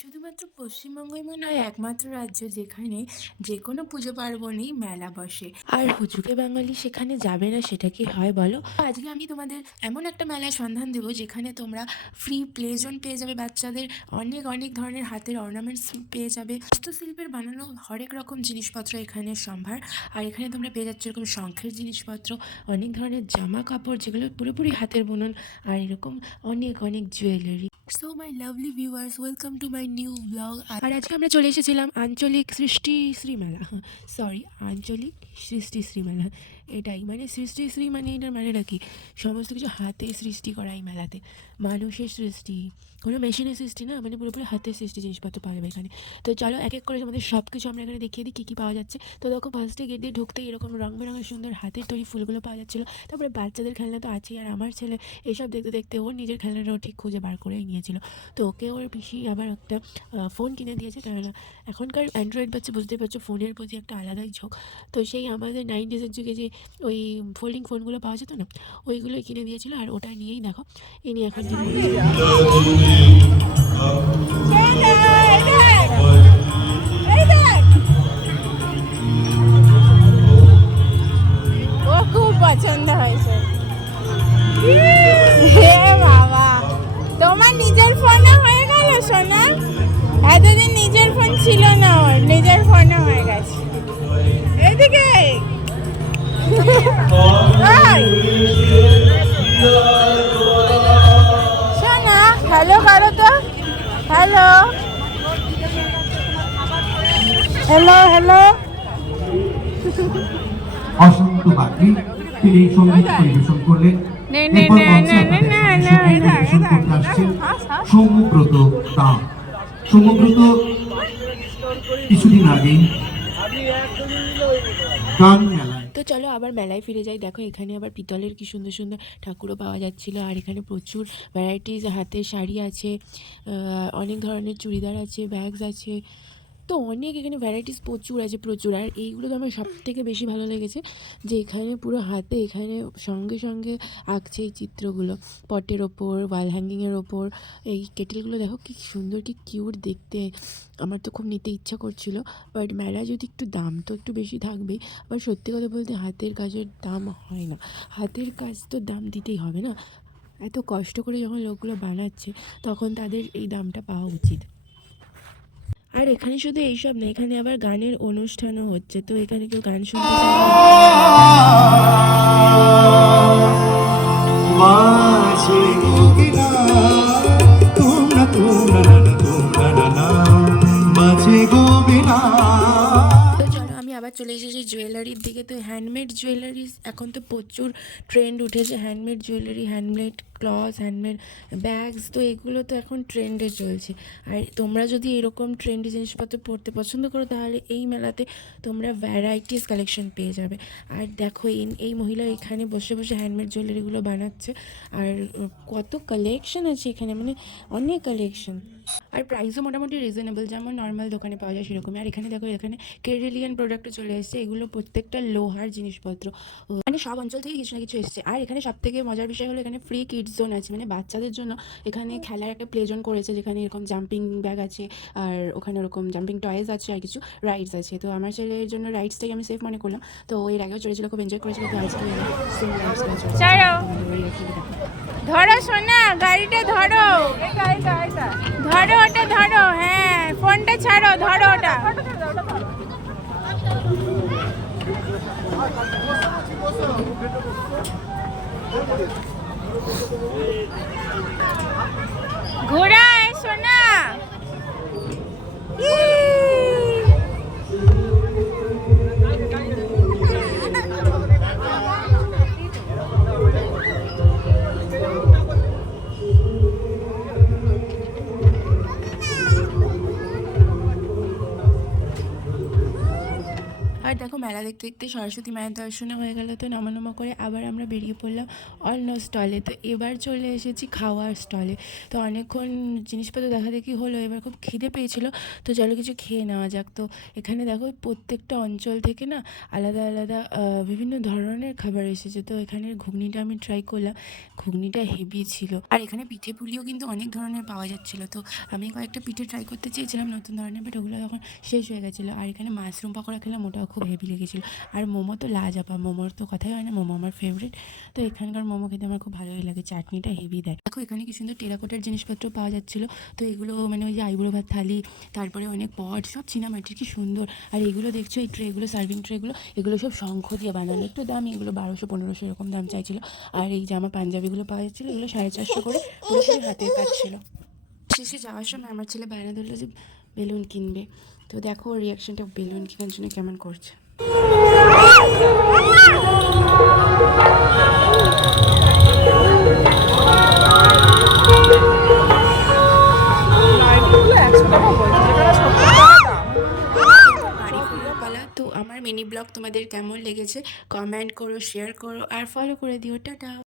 শুধুমাত্র পশ্চিমবঙ্গই মনে হয় একমাত্র রাজ্য যেখানে যে কোনো পুজো পার্বণেই মেলা বসে। আর হুজুগে বাঙালি সেখানে যাবে না, সেটা কি হয় বলো? আজকে আমি তোমাদের এমন একটা মেলার সন্ধান দেবো, যেখানে তোমরা ফ্রি প্লে জোন পেয়ে যাবে, বাচ্চাদের অনেক অনেক ধরনের হাতের অর্নামেন্টস পেয়ে যাবে। হস্তশিল্পের বানানো হরেক রকম জিনিসপত্র এখানে সম্ভার। আর এখানে তোমরা পেয়ে যাচ্ছ এরকম শঙ্খের জিনিসপত্র, অনেক ধরনের জামা কাপড় যেগুলো পুরোপুরি হাতের বুনন, আর এরকম অনেক অনেক jewellery so my lovely viewers welcome to my new blog আর আজকে আমরা চলে এসেছিলাম আঞ্চলিক সৃষ্টি শ্রীমেলা। সরি আঞ্চলিক সৃষ্টি শ্রীমেলা। এটাই মানে সৃষ্টি শ্রী মানে এটার মানেটা কি? সমস্ত কিছু হাতে সৃষ্টি করা এই মেলাতে। মানুষের সৃষ্টি কোনো মেশিনের সৃষ্টি না মানে পুরোপুরি হাতের সৃষ্টি জিনিসপত্র পাওয়া যাবে এখানে। তো চলো এক এক করে আমাদের সব কিছু আমরা এখানে দেখিয়ে দিই কী কী পাওয়া যাচ্ছে। তো দেখো ফার্স্টে গেট দিয়ে ঢুকতেই এরকম রং বেরঙের সুন্দর হাতের তৈরি ফুলগুলো পাওয়া যাচ্ছিল। তারপরে বাচ্চাদের খেলনা তো আছেই আর আমার ছেলে এইসব দেখতে দেখতে ওর নিজের খেলনাটাও ঠিক খুঁজে বার করেই নিয়েছিল। তো ওকে ওর পিসি আবার একটা ফোন কিনে দিয়েছে কারণ এখনকার অ্যান্ড্রয়েড বাচ্চা বুঝতেই পারছ ফোনের প্রতি একটা আলাদাই ঝোঁক। তো সেই আমাদের নাইনটিসের যুগে যে ওই ফোল্ডিং ফোনগুলো পাওয়া যেত না ওইগুলোই কিনে দিয়েছিল আর ওটা নিয়েই দেখো ইনি এখন পছন্দ হয়েছে হে বাবা তোমার নিজের ফোনে হয়ে গেল সোনা এতদিন নিজের ফোন ছিল না ওর নিজের ফোনে হয়ে গেছে এদিকে হ্যালো হ্যালো অসন্ত বাকি তিনি সংগীত পরিবেশন করলেন। এরপর মঞ্চে নে, সংগীত পরিবেশন করতে আসছেন দাম। সৌম্যব্রত কিছুদিন আগেই গান মেলায়। তো চলো আবার মেলায় ফিরে যাই। দেখো এখানে আবার পিতলের কি সুন্দর সুন্দর ঠাকুরও পাওয়া যাচ্ছিল। আর এখানে প্রচুর ভ্যারাইটিস হাতের শাড়ি আছে অনেক ধরনের চুড়িদার আছে ব্যাগস আছে। তো অনেক এখানে ভ্যারাইটিস প্রচুর আছে, প্রচুর। আর এইগুলো তো আমার সব থেকে বেশি ভালো লেগেছে যে এখানে পুরো হাতে এখানে সঙ্গে সঙ্গে আঁকছে এই চিত্রগুলো। পটের ওপর ওয়াল হ্যাঙ্গিংয়ের ওপর, এই কেটেলগুলো দেখো কি সুন্দর, কি কিউট দেখতে। আমার তো খুব নিতে ইচ্ছা করছিল বাট মেলায় যদি একটু দাম তো একটু বেশি থাকবেই। আবার সত্যি কথা বলতে হাতের কাজের দাম হয় না। হাতের কাজ তো দাম দিতেই হবে না। এত কষ্ট করে যখন লোকগুলো বানাচ্ছে, তখন তাদের এই দামটা পাওয়া উচিত। আর এখানে শুধু এইসব না এখানে আবার গানের অনুষ্ঠানও হচ্ছে। তো এখানে কেউ গান শুনতে আমি আবার চলে এসেছি জুয়েলারির দিকে। তো হ্যান্ডমেড জুয়েলারি এখন তো প্রচুর ট্রেন্ড উঠেছে। Handmade jewellery handmade cloth handmade bags তো এগুলো তো এখন ট্রেন্ডে চলছে। আর তোমরা যদি এরকম ট্রেন্ডি জিনিসপত্র পরতে পছন্দ করো, তাহলে এই মেলাতে তোমরা ভ্যারাইটিস কালেকশন পেয়ে যাবে। আর দেখো, এই এই মহিলা এখানে বসে বসে হ্যান্ডমেড জুয়েলারিগুলো বানাচ্ছে। আর কত কালেকশন আছে এখানে মানে অনেক কালেকশন আর প্রাইসও মোটামুটি রিজনেবল যেমন নর্মাল দোকানে পাওয়া যায় সেরকমই। আর এখানে দেখো, এখানে কেরেলিয়ান প্রোডাক্টও চলে এসেছে। এগুলো প্রত্যেকটা লোহার জিনিসপত্র। মানে সব অঞ্চল থেকে কিছু না কিছু এসেছে। আর এখানে সব থেকে মজার বিষয় হলো, এখানে ফ্রি কিডস জোন আছে। মানে বাচ্চাদের জন্য এখানে খেলার একটা প্লে জোন করেছে যেখানে এরকম জাম্পিং ব্যাগ আছে আর ওখানে ওরকম জাম্পিং টয়েস আছে আর কিছু রাইডস আছে। তো আমার ছেলের জন্য রাইডসটাই আমি সেফ মনে করলাম। তো এর আগেও চড়েছিল খুব এনজয় করেছিল। তো আজকে। ধরো সোনা গাড়িটা ধরো। ধরো ওটা ধরো হ্যাঁ ফোনটা ছাড়ো ধরো ওটা। ঘোড়ায় সোনা মেলা দেখতে দেখতে সরস্বতী মায়ের দর্শনে হয়ে গেল তো নমা নমা করে আবার আমরা বেরিয়ে পড়লাম অন্য স্টলে। তো এবার চলে এসেছি খাওয়ার স্টলে। তো অনেকক্ষণ জিনিসপত্র দেখা দেখি হলো, এবার খুব খিদে পেয়েছিল। তো চলো কিছু খেয়ে নেওয়া যাক। তো এখানে দেখো প্রত্যেকটা অঞ্চল থেকে না আলাদা আলাদা বিভিন্ন ধরনের খাবার এসেছে। তো এখানে ঘুগনিটা আমি ট্রাই করলাম। ঘুগনিটা হেভি ছিল। আর এখানে পিঠে পুলিও কিন্তু অনেক ধরনের পাওয়া যাচ্ছিল। তো আমি কয়েকটা পিঠে ট্রাই করতে চেয়েছিলাম নতুন ধরনের বাট ওগুলো তখন শেষ হয়ে গেছিল। আর এখানে মাশরুম পকোড়া খেলাম, ওটাও খুব হেভি লেগেছিলো আর মোমো তো লাজাপা মোমোর তো কথাই হয় না, মোমো আমার ফেভারিট তো এখানকার মোমো খেতে আমার খুব ভালোই লাগে, চাটনিটা হেভি দেয়। দেখো, এখানে কি সুন্দর টেরাকোটার জিনিসপত্র পাওয়া যাচ্ছিল। তো এগুলো মানে ওই যে আইবুড়ো ভাত থালি, তারপরে অনেক পট, সব চীনামাটির কি সুন্দর। আর এগুলো দেখছ, এই ট্রেগুলো সার্ভিং ট্রেগুলো এগুলো সব শঙ্খ দিয়ে বানানো। একটু দাম, এগুলো বারোশো, পনেরোশো এরকম দাম চাইছিল। আর এই জামা পাঞ্জাবিগুলো পাওয়া যাচ্ছিল, এগুলো সাড়ে চারশো করে পুরোপুরি হাতের কাজ শেষে যাওয়ার সময় আমার ছেলে বায়না ধরলো যে বেলুন কিনবে। তো দেখো রিয়াকশনটা বেলুন কেনার জন্য কেমন করছে। আমার মিনি ব্লগ তোমাদের কেমন লেগেছে? কমেন্ট করো শেয়ার করো, আর ফলো করে দিও। টাটা।